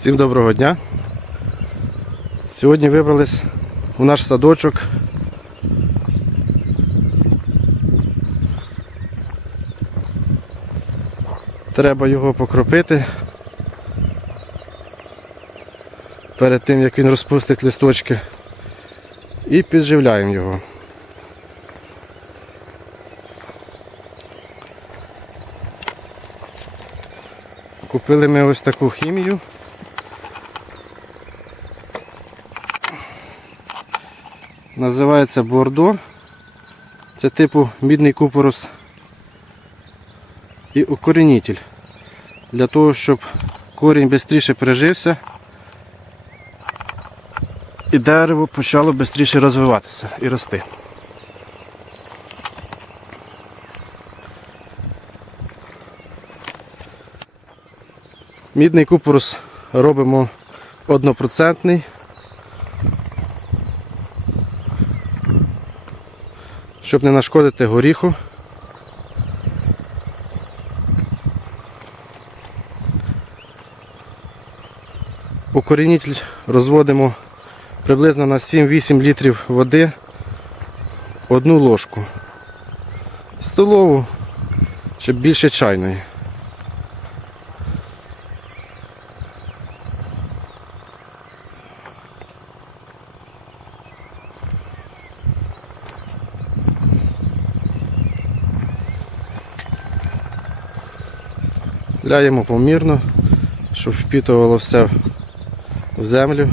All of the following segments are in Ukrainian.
Всім доброго дня. Сьогодні вибрались у наш садочок. Треба його покропити перед тим як він розпустить листочки. І підживляємо його. Купили ми ось таку хімію. Називається бордо. Це типу мідний купорос і укоренитель. Для того, щоб корінь швидше прижився і дерево почало швидше розвиватися і рости. Мідний купорос робимо однопроцентний. Щоб не нашкодити горіху. Укорінітель розводимо приблизно на 7-8 літрів води одну ложку. Столову, щоб більше чайної. Ляємо помірно, щоб впітувало все в землю.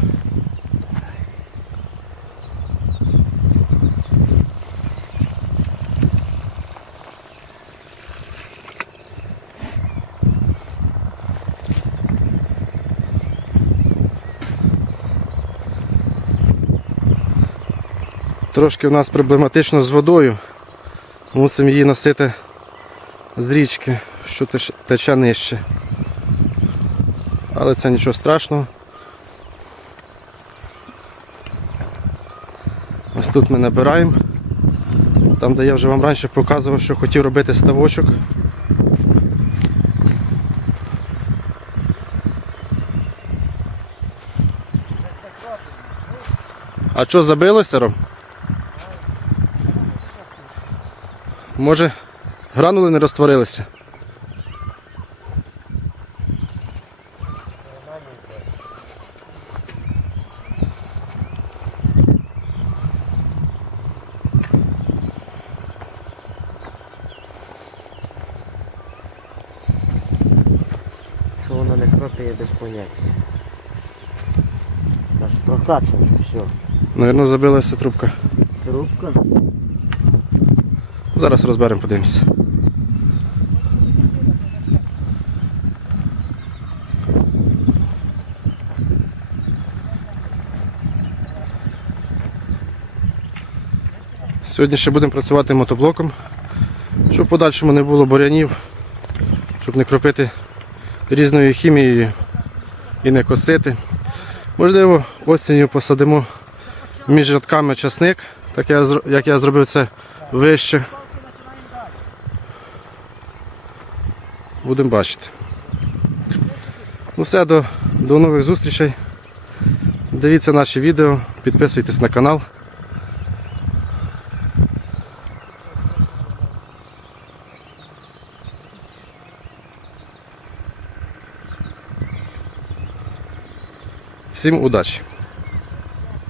Трошки у нас проблематично з водою. Мусимо її носити з річки, що тече нижче. Але це нічого страшного. Ось тут ми набираємо. Там, де я вже вам раніше показував, що хотів робити ставочок. А що забилося, Ром? Може, гранули не розтворилися? Що воно не кропає без поняття. Аж прокачано, все. Наверно, забилася трубка. Трубка. Зараз розберемо, подивимося. Сьогодні ще будемо працювати мотоблоком, щоб в подальшому не було бурянів, щоб не кропити різною хімією і не косити. Можливо, осінню посадимо між рядками часник, так я, як я зробив це вище. Будемо бачити. Ну все, до, до нових зустрічей. Дивіться наші відео, підписуйтесь на канал. Всім удачі!